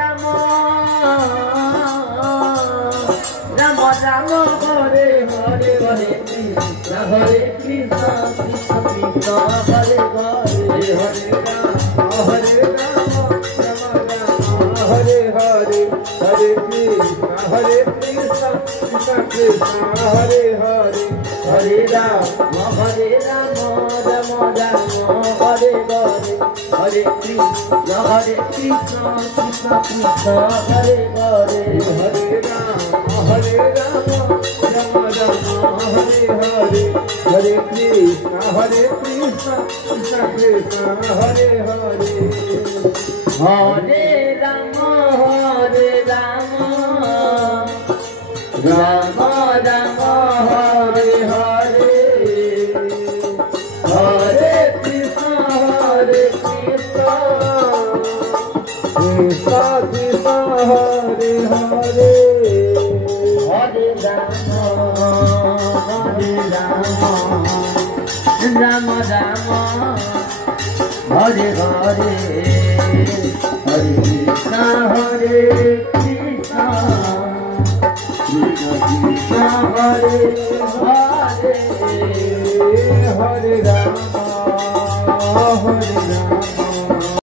Ram Ram Ram Hare Hare Hare Krishna Hare Krishna Krishna Krishna Hare Hare Hare Ram Hare Ram Ram Ram Hare Hare Hare Krishna Krishna Krishna Hare Hare Hare Ram Hare Ram Ram Ram Hare Hare Hare Krishna Krishna Krishna Hare Hare Hare Ram Hare Ram Ram Ram Hare Hare Hare Krishna Krishna Krishna Hare Hare Hare Ram Ram Ram Hare Hare Hare Krishna Krishna Krishna Hare Hare Hare Ram Ram Ram Hare Hare Hare Krishna Krishna Krishna Hare Hare Hare Ram Hare Ram